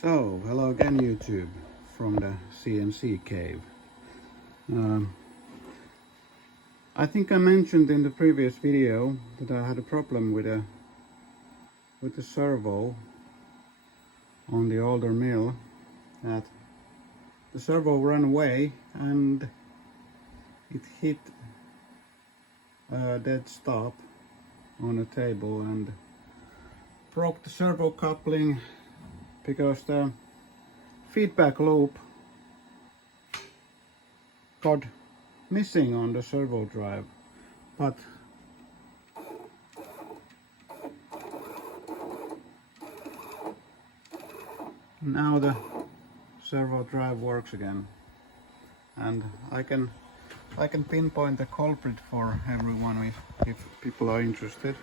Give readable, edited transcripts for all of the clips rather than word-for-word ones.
So, hello again YouTube from the CNC cave. I think I mentioned in the previous video that I had a problem with the servo on the older mill, that the servo ran away and it hit a dead stop on a table and broke the servo coupling because the feedback loop got missing on the servo drive, but now the servo drive works again, and I can pinpoint the culprit for everyone if people are interested.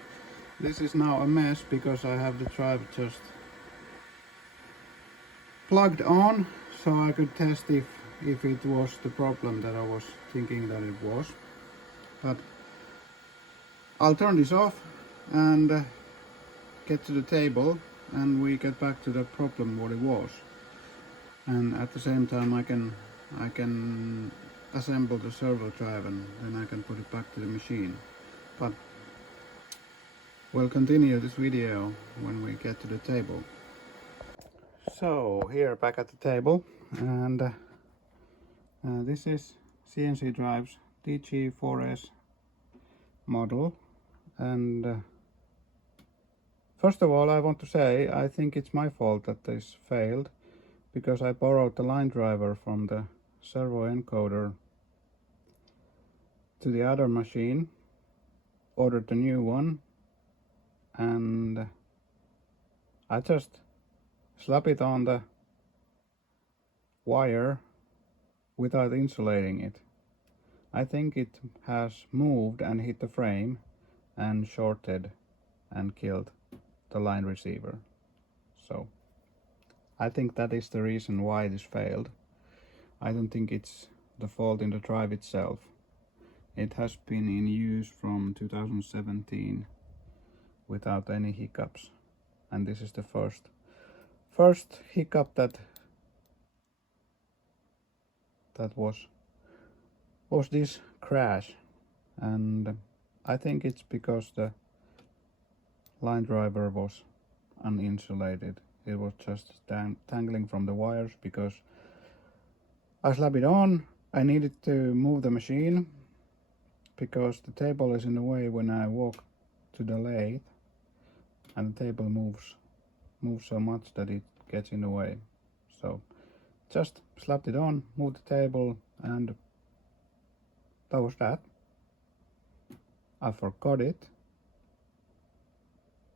This is now a mess because I have the drive just plugged on so I could test if it was the problem that I was thinking that it was. But I'll turn this off and get to the table, and we get back to the problem what it was, and at the same time I can assemble the servo drive and then I can put it back to the machine. But we'll continue this video when we get to the table. So here back at the table, and this is CNCdrive's DG4S model, and first of all I want to say I think it's my fault that this failed, because I borrowed the line driver from the servo encoder to the other machine, ordered a new one, and I just slap it on the wire without insulating it. I think it has moved and hit the frame and shorted and killed the line receiver. So I think that is the reason why this failed. I don't think it's the fault in the drive itself. It has been in use from 2017 without any hiccups, and this is the first hiccup that was this crash, and I think it's because the line driver was uninsulated. It was just tangling from the wires because I slapped it on. I needed to move the machine because the table is in the way when I walk to the lathe, and the table moves so much that it gets in the way. So just slapped it on, moved the table, and that was that. I forgot it,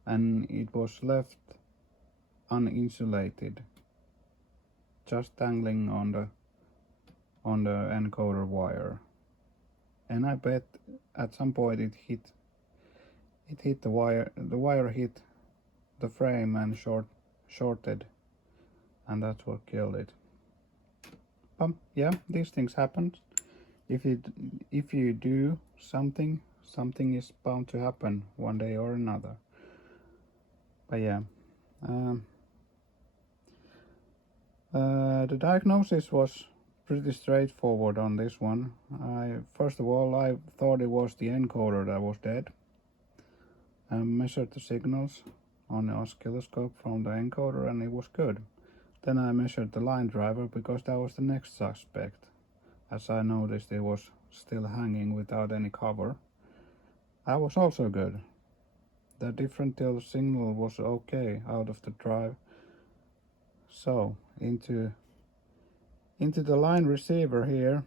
and it was left uninsulated, just dangling on the encoder wire. And I bet at some point it hit the wire hit the frame and shorted, and that's what killed it. Yeah, these things happen. If you do something is bound to happen one day or another. But yeah, the diagnosis was pretty straightforward on this one. First of all, I thought it was the encoder that was dead. I measured the signals on the oscilloscope from the encoder and it was good. Then I measured the line driver because that was the next suspect, as I noticed it was still hanging without any cover. That was also good. The differential signal was okay out of the drive. So into the line receiver here,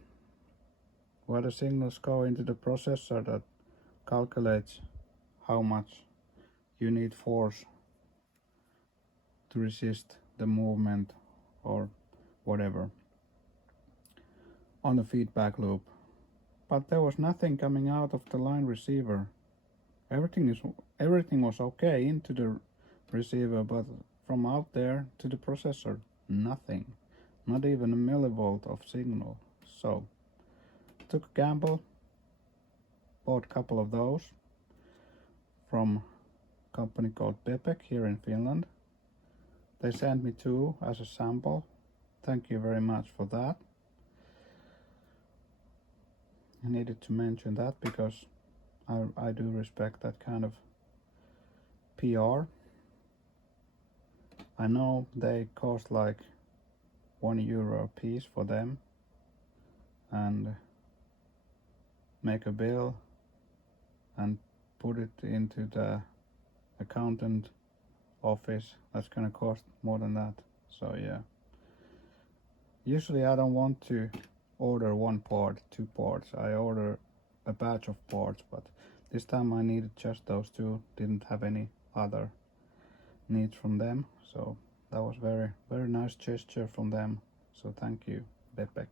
where the signals go into the processor that calculates how much you need force to resist the movement or whatever on the feedback loop. But there was nothing coming out of the line receiver. Everything was okay into the receiver, but from out there to the processor, nothing. Not even a millivolt of signal. So took a gamble, bought a couple of those from a company called Pepek here in Finland. They sent me 2 as a sample. Thank you very much for that. I needed to mention that because I do respect that kind of PR. I know they cost like €1 a piece for them, and make a bill and put it into the accountant office. That's gonna cost more than that. So yeah, usually I don't want to order 1 part, 2 parts. I order a batch of parts, but this time I needed just those 2, didn't have any other needs from them. So that was very nice gesture from them. So thank you, Bepek.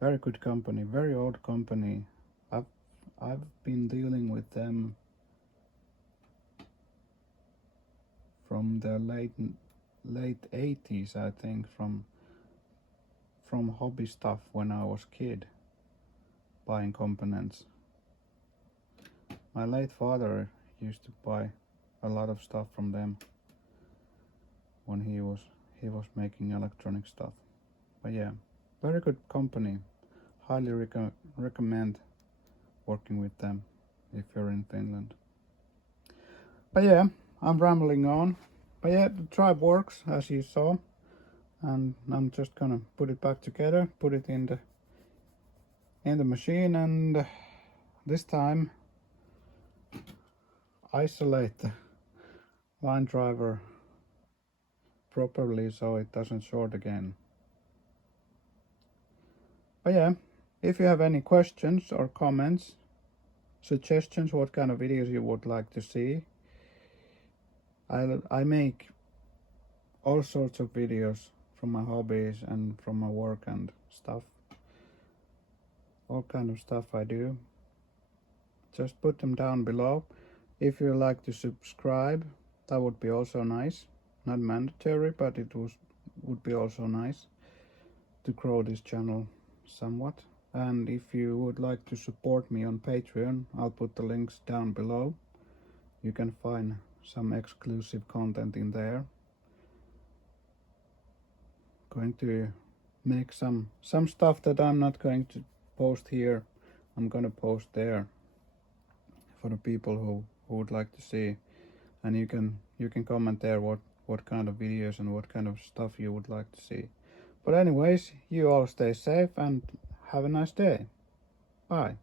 Very good company, very old company. I've been dealing with them from the late 80s, I think, from hobby stuff when I was kid, buying components. My late father used to buy a lot of stuff from them when he was making electronic stuff. But yeah, very good company. Highly recommend working with them if you're in Finland. But yeah, I'm rambling on. But yeah, the drive works as you saw, and I'm just gonna put it back together, put it in the machine, and this time isolate the line driver properly so it doesn't short again. But yeah, if you have any questions or comments, suggestions, what kind of videos you would like to see, I make all sorts of videos from my hobbies and from my work and stuff. All kind of stuff I do. Just put them down below. If you like to subscribe, that would be also nice. Not mandatory, but it would be also nice to grow this channel somewhat. And if you would like to support me on Patreon, I'll put the links down below. You can find some exclusive content in there. Going to make some stuff that I'm not going to post here. I'm gonna post there for the people who would like to see, and you can comment there what kind of videos and what kind of stuff you would like to see. But anyways, you all stay safe and have a nice day. Bye.